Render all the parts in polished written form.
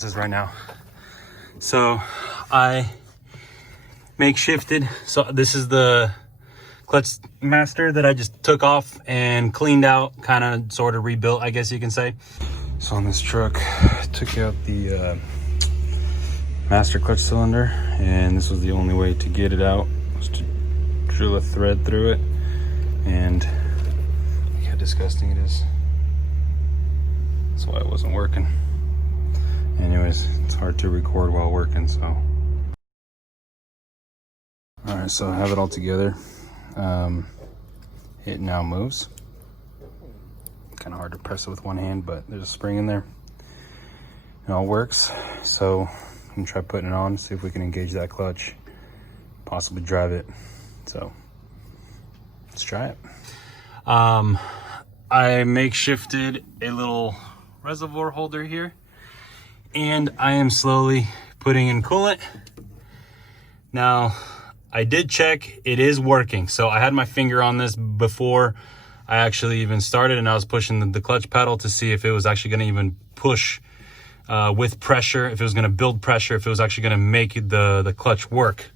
This is right now. So I makeshifted. So this is the clutch master that I just took off and cleaned out, kind of sort of rebuilt, I guess you can say. So on this truck, I took out the master clutch cylinder, and this was the only way to get it out, was to drill a thread through it. And look how disgusting it is. That's why it wasn't working. Anyways, it's hard to record while working, so. All right, so I have it all together. It now moves. Kind of hard to press it with one hand, but there's a spring in there. It all works. So I'm gonna try putting it on, see if we can engage that clutch, possibly drive it. So let's try it. I makeshifted a little reservoir holder here, and I am slowly putting in coolant. Now, I did check, it is working. So I had my finger on this before I actually even started, and I was pushing the clutch pedal to see if it was actually gonna even push with pressure, if it was gonna build pressure, if it was actually gonna make the clutch work.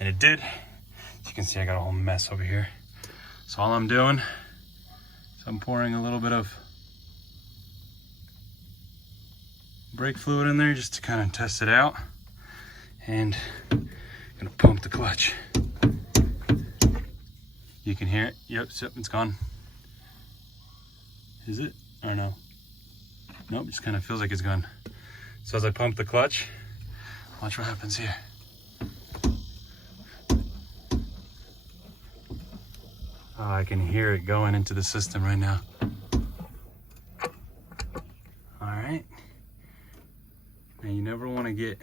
And it did. As you can see, I got a whole mess over here. So all I'm doing is I'm pouring a little bit of brake fluid in there just to kind of test it out. And I'm gonna pump the clutch. You can hear it. Yep, it's gone. Is it? Or no? Nope, just kind of feels like it's gone. So as I pump the clutch, watch what happens here. Oh, I can hear it going into the system right now. All right. Now you never want to get,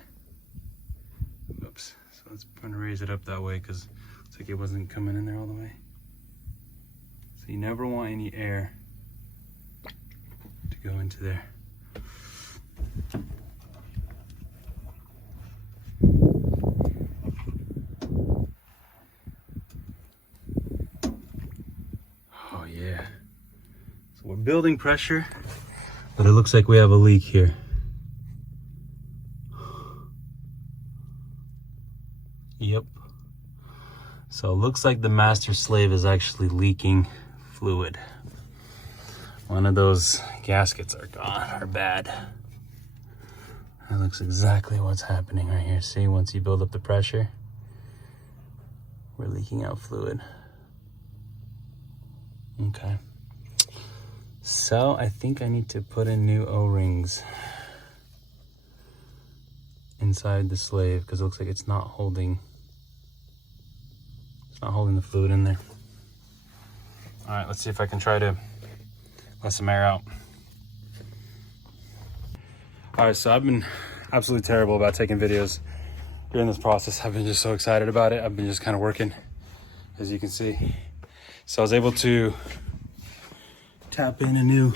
oops. So let's try to raise it up that way because it's like it wasn't coming in there all the way. So you never want any air to go into there. Oh yeah. So we're building pressure, but it looks like we have a leak here. Yep. So it looks like the master slave is actually leaking fluid. One of those gaskets are gone, are bad. That looks exactly what's happening right here. See, once you build up the pressure, we're leaking out fluid. Okay. So I think I need to put in new O-rings inside the slave because it looks like it's not holding the fluid in there. All right, let's see if I can try to let some air out. All right, so I've been absolutely terrible about taking videos during this process. I've been just so excited about it. I've been just kind of working, as you can see. So I was able to tap in a new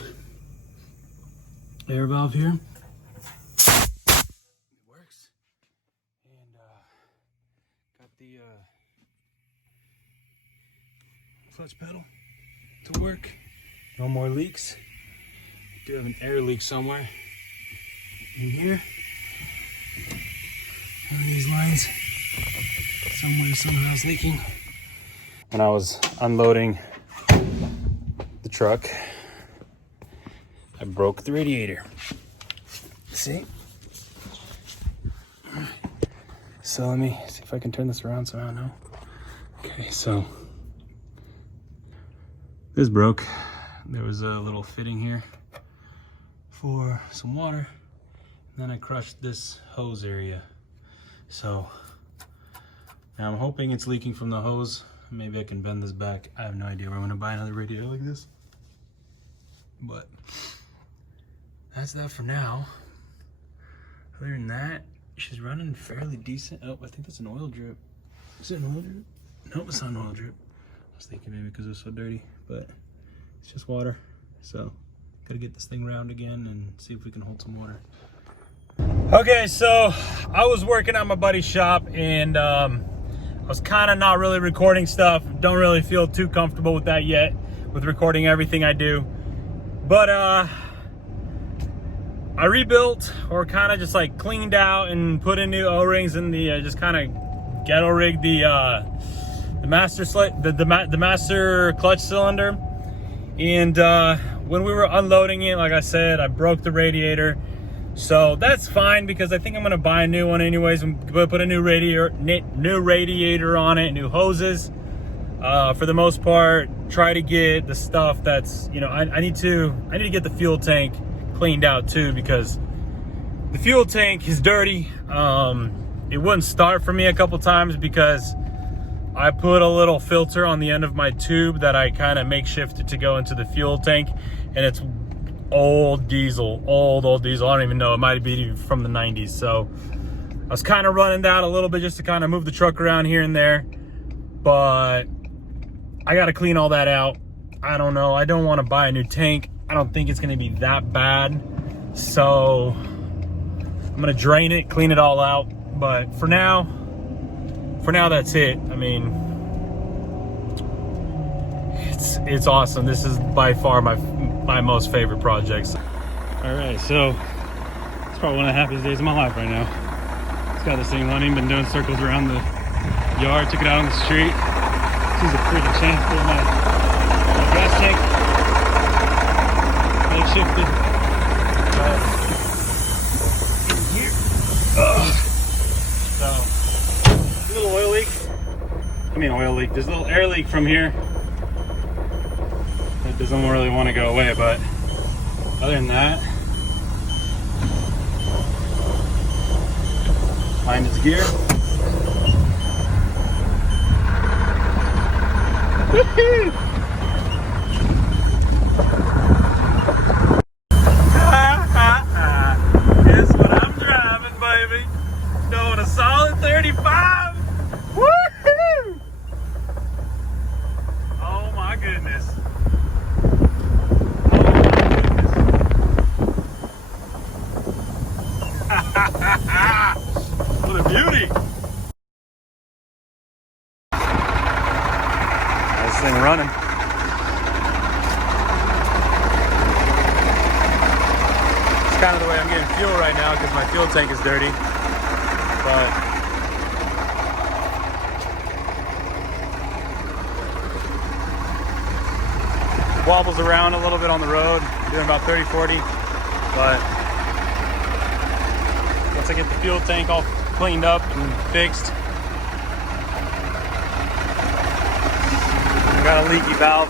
air valve here. It works. And got the clutch pedal to work. No more leaks. Do have an air leak somewhere in here. One of these lines somehow is leaking. When I was unloading the truck, I broke the radiator. See? So let me see if I can turn this around somehow now. Okay, so this broke. There was a little fitting here for some water. And then I crushed this hose area. So now I'm hoping it's leaking from the hose. Maybe I can bend this back. I have no idea where I'm gonna buy another radiator like this. But that's that for now. Other than that, she's running fairly decent. Oh, I think that's an oil drip. Is it an oil drip? Nope, it's not an oil drip. I was thinking maybe because it was so dirty, but it's just water. So gotta get this thing round again and see if we can hold some water. Okay, so I was working at my buddy's shop, and I was kind of not really recording stuff. Don't really feel too comfortable with that yet, with recording everything I do. But I rebuilt, or kind of just like cleaned out and put in new O-rings in the, just kind of ghetto rigged the master clutch cylinder. And when we were unloading it, like I said, I broke the radiator. So that's fine, because I think I'm gonna buy a new one anyways. I'm gonna put a new radiator on it, new hoses. For the most part, try to get the stuff that's, you know, I need to get the fuel tank cleaned out too, because the fuel tank is dirty. It wouldn't start for me a couple times because I put a little filter on the end of my tube that I kind of makeshifted to go into the fuel tank, and it's old diesel. I don't even know, it might be from the 90s. So I was kind of running that a little bit just to kind of move the truck around here and there, but I got to clean all that out. I don't know, I don't want to buy a new tank. I don't think it's going to be that bad, so I'm going to drain it, clean it all out. But for now that's it. I mean, it's awesome. This is by far my most favorite projects. All right, so it's probably one of the happiest days of my life right now. It's got this thing running, been doing circles around the yard, took it out on the street. She's a freaking champ for my gas tank. Shifted. Here. So, a little oil leak. There's a little air leak from here. It doesn't really want to go away, but other than that, find its gear. Woohoo! Guess what I'm driving, baby? Doing a solid 35. Woohoo! Oh my goodness. What a beauty. This thing running. It's kind of the way I'm getting fuel right now because my fuel tank is dirty. But wobbles around a little bit on the road, doing about 30, 40. But once I get the fuel tank all cleaned up and fixed, I got a leaky valve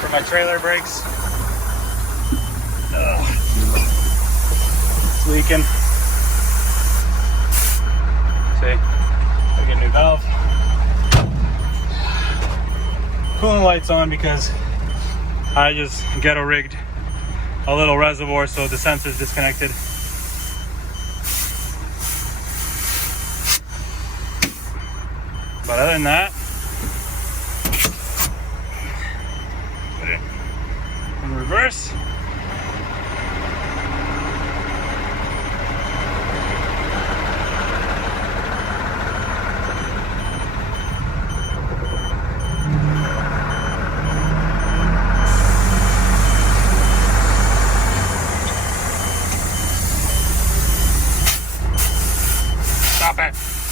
for my trailer brakes. It's leaking. See, I get a new valve. Cooling lights on because I just ghetto rigged a little reservoir, so the sensor's disconnected. But other than that, put it in reverse.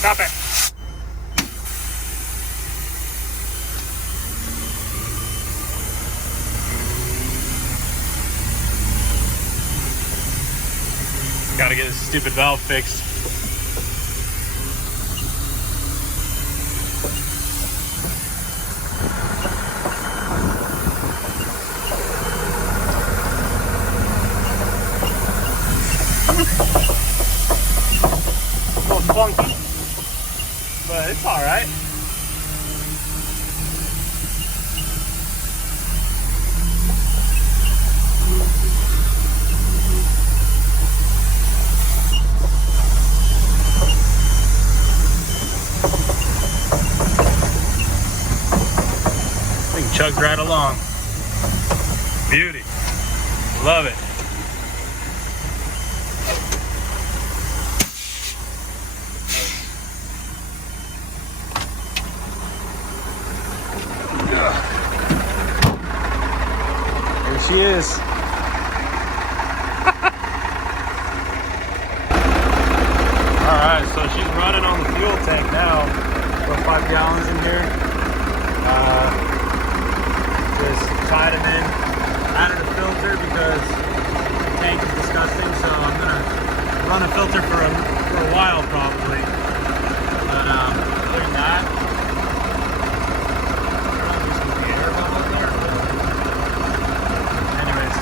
Stop it. Gotta get this stupid valve fixed. A little funky, but it's all right. Thing chugs right along. Beauty. Love it. There she is. So she's running on the fuel tank now. About 5 gallons in here. Just tied them in. Added a filter because the tank is disgusting. So I'm gonna run a filter for a while probably. But other than that, anyways,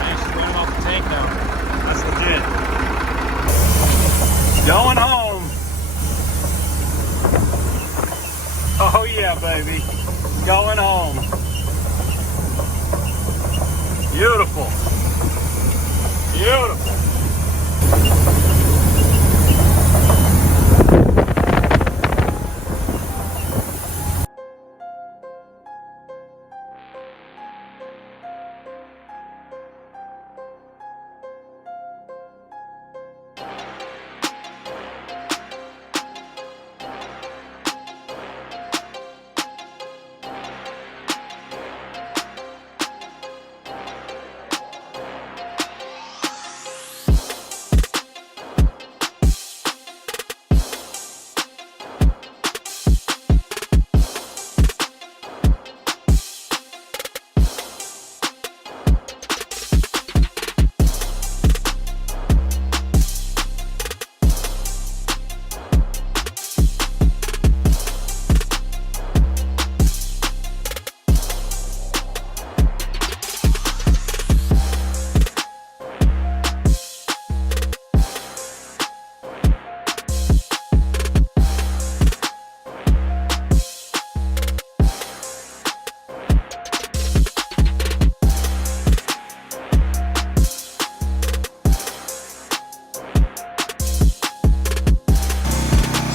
hey, she's running off the tank now. That's legit. Going home. Oh yeah, baby. Going home. Beautiful. Beautiful.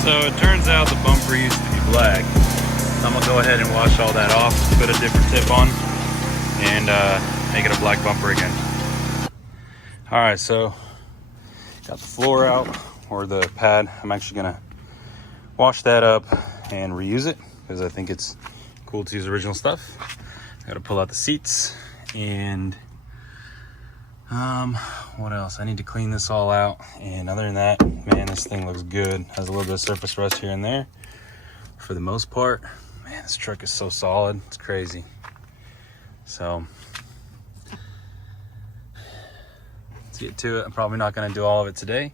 So it turns out the bumper used to be black. So I'm gonna go ahead and wash all that off, put a different tip on, and make it a black bumper again. All right, so got the floor out, or the pad. I'm actually gonna wash that up and reuse it because I think it's cool to use original stuff. Gotta pull out the seats and what else? I need to clean this all out, and other than that, man, this thing looks good. Has a little bit of surface rust here and there. For the most part, man, this truck is so solid, it's crazy. So let's get to it. I'm probably not going to do all of it today.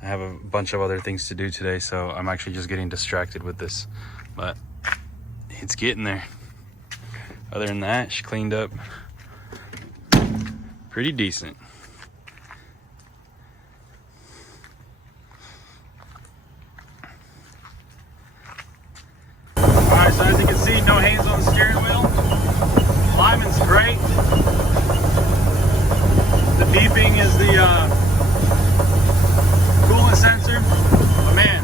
I have a bunch of other things to do today, so I'm actually just getting distracted with this, but it's getting there. Other than that, she cleaned up pretty decent. Alright, so as you can see, no hands on the steering wheel. Alignment's great. The beeping is the coolant sensor. But man,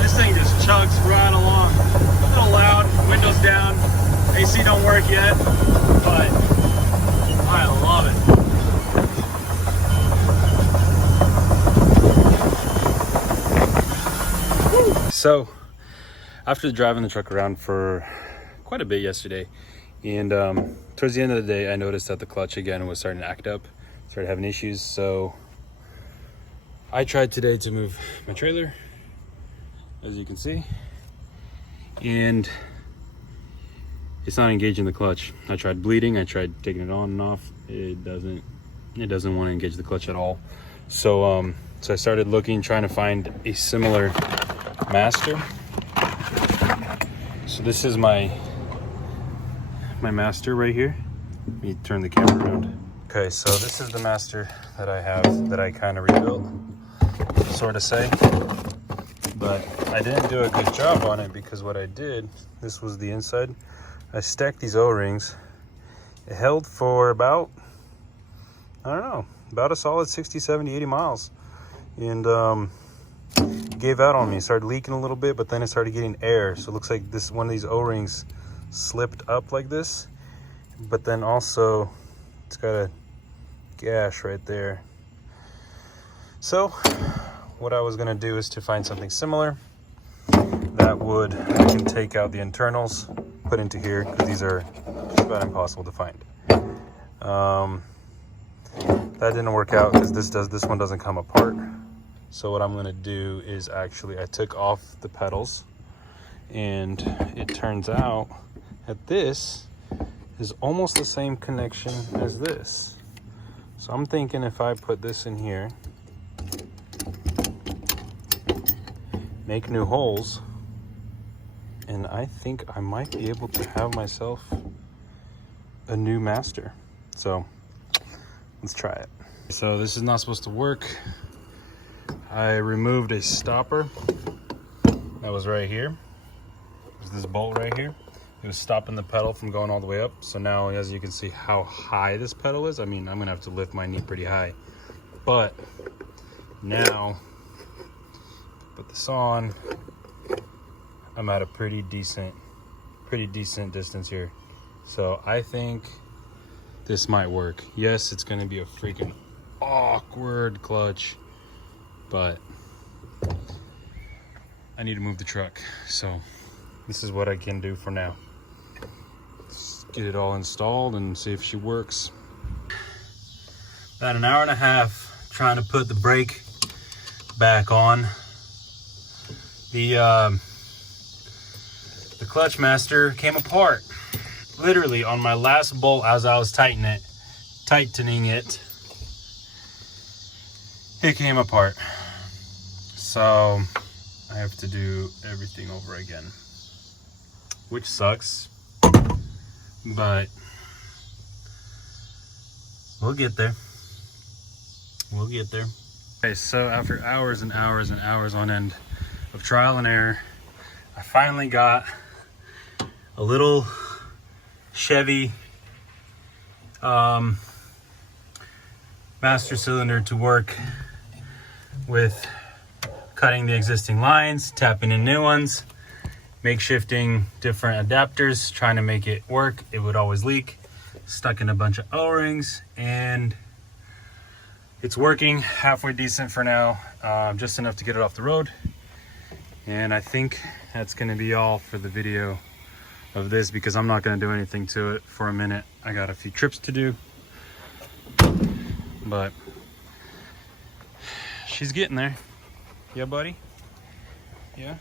this thing just chugs right along. A little loud, windows down, AC don't work yet, but I love it. So, after driving the truck around for quite a bit yesterday, and towards the end of the day, I noticed that the clutch again was starting to act up, started having issues. So, I tried today to move my trailer, as you can see, and it's not engaging the clutch. I tried bleeding, I tried taking it on and off. It doesn't want to engage the clutch at all. So so I started looking, trying to find a similar master. So this is my master right here. Let me turn the camera around. Okay, so this is the master that I have, that I kind of rebuilt, sort of say. But I didn't do a good job on it, because what I did, this was the inside. I stacked these O-rings. It held for about, I don't know, about a solid 60, 70, 80 miles. And it gave out on me. It started leaking a little bit, but then it started getting air. So it looks like this one of these O-rings slipped up like this. But then also, it's got a gash right there. So what I was gonna do is to find something similar that would, I can take out the internals, put into here, because these are just about impossible to find. That didn't work out because this one doesn't come apart. So what I'm gonna do is actually, I took off the pedals, and it turns out that this is almost the same connection as this. So I'm thinking if I put this in here, make new holes, and I think I might be able to have myself a new master. So let's try it. So this is not supposed to work. I removed a stopper that was right here. There's this bolt right here. It was stopping the pedal from going all the way up. So now, as you can see how high this pedal is, I mean, I'm gonna have to lift my knee pretty high. But now, put this on, I'm at a pretty decent distance here. So I think this might work. Yes, it's gonna be a freaking awkward clutch, but I need to move the truck. So this is what I can do for now. Let's get it all installed and see if she works. About an hour and a half trying to put the brake back on. The clutch master came apart. Literally on my last bolt as I was tightening it, it came apart. So I have to do everything over again, which sucks, but we'll get there. We'll get there. Okay, so after hours and hours and hours on end of trial and error, I finally got a little Chevy master cylinder to work with cutting the existing lines, tapping in new ones, makeshifting different adapters, trying to make it work. It would always leak. Stuck in a bunch of O-rings, and it's working halfway decent for now, just enough to get it off the road. And I think that's going to be all for the video of this, because I'm not going to do anything to it for a minute. I got a few trips to do, but she's getting there. Yeah, buddy? Yeah?